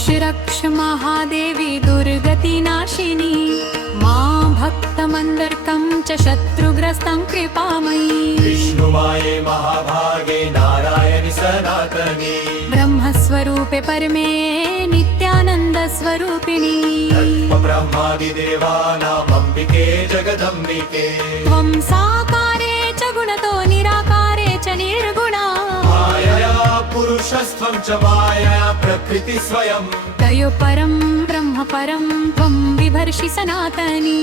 रक्ष रक्ष महादेवी दुर्गतिनाशिनी मां भक्तमन्दर्कं च शत्रुग्रस्तं कृपामयी विष्णुमाये महाभागे नारायणि सनातनी ब्रह्मस्वरूपे परमे नित्यानन्दस्वरूपिणी ब्रह्मादिदेवानामम्बिके जगदम्बिके त्वं साकारे च गुणतो निराकारे च निर्गुणा मायया पुरुषस्त्वं च मायया प्रकृति स्वयं तयो परं ब्रह्म परं त्वं बिभर्षि सनातनी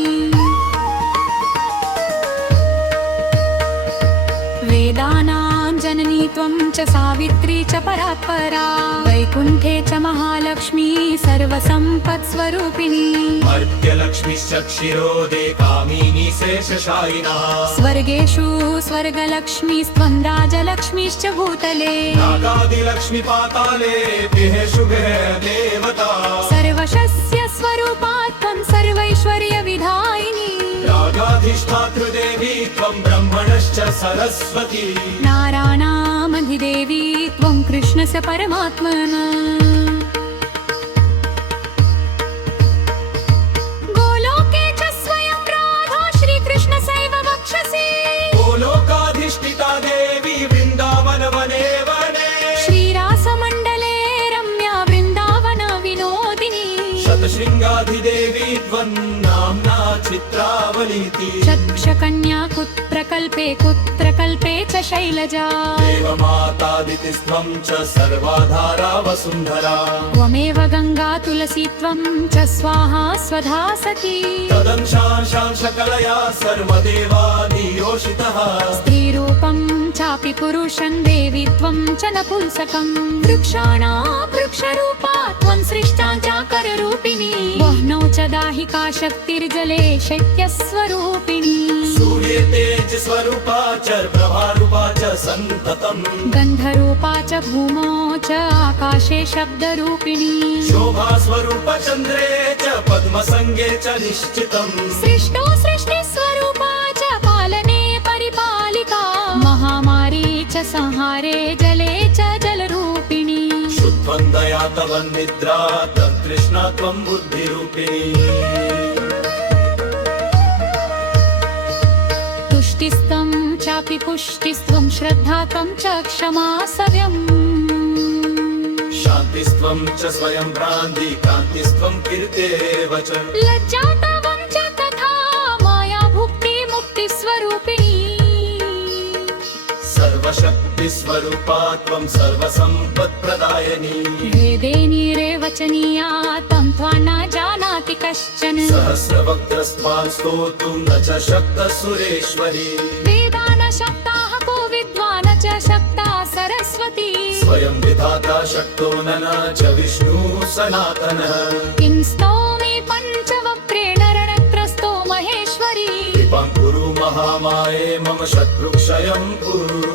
वेदानां जननी त्वं च सावित्री च परात्परा वैकुण्ठे च महालक्ष्मी सर्वसम्पत्स्वरूपिणी मर्त्यलक्ष्मीश्च क्षीरोदे कामिनी शेषशायिना स्वर्गेषु स्वर्गलक्ष्मीस्त्वं राजलक्ष्मीश्च भूतले नागादिलक्ष्मी पाताले विहेषु देवता सर्वशस्य स्वरूपा त्वं सर्वैश्वर्यविधायिनी रागाधिष्ठातृदेवी त्वं ब्रह्मणश्च सरस्वती नारायणामधिदेवी त्वं कृष्णस्य परमात्मना गोलोके च स्वयं राधा श्रीकृष्णसैव वक्षसि गोलोकाधिष्ठिता देवी वृन्दावन वने वने श्रीरासमण्डले रम्या वृन्दावन विनोदिनी शतशृङ्गाधिदेवी त्वन्नाम्ना चित्रावलीति चक्षकन्या कुत्रकल्पे कुत्रकल्पे च शैलजा देवमातादितिस्त्वं च सर्वाधारा वसुन्धरा त्वमेव गङ्गा तुलसी त्वं च स्वाहा स्वधा सती तदंशांशां शकलया सर्वदेवादियोषितः स्त्रीरूपं चापि पुरुषं देवी त्वं च नपुंसकं वृक्षाणां वृक्षरूपा त्वं सृष्टा चाकररूपिणी वह्नौ च दाहिका शक्तिर्जले शैत्यस्वरूपिणी सूर्ये तेजस्वरूपा च प्रभारूपा च सन्ततम् गन्धरूपा च भूमौ च आकाशे शब्दरूपिणी शोभास्वरूप चन्द्रे च पद्मसङ्गे च निश्चितम् सृष्टो सृष्टिस्वरूपा च पालने परिपालिका महामारी च संहारे जले च जलरूपिणी शुद्धं दया तव निद्रा तत्तृष्णा त्वं बुद्धिरूपिणी तुष्टिस्तं चापि पुष्टिस्त्वं श्रद्धा त्वं च क्षमा सव्यम् शान्तिस्त्वं च स्वयं भ्रान्ति कान्तिस्त्वं कीर्तेव च लज्जातवं च तथा माया भुक्ति मुक्तिस्वरूपिणी सर्वशक्तिस्वरूपा त्वं सर्वसम्पत्प्रदायिनी वेदे निरेवचनीया तं त्वा न जानाति कश्चन सहस्रवक्त्रस्त्वां स्तोतुं न च शक्तः सुरेश्वरी वेदा न शक्ताः को विद्वान् च शक्ता सरस्वती स्वयं विधाता शक्तो न च विष्णुः सनातनः किं स्तौमि पञ्चवक्त्रेण रणत्रस्तो महेश्वरी कृपां कुरु महामाये मम शत्रुक्षयं कुरु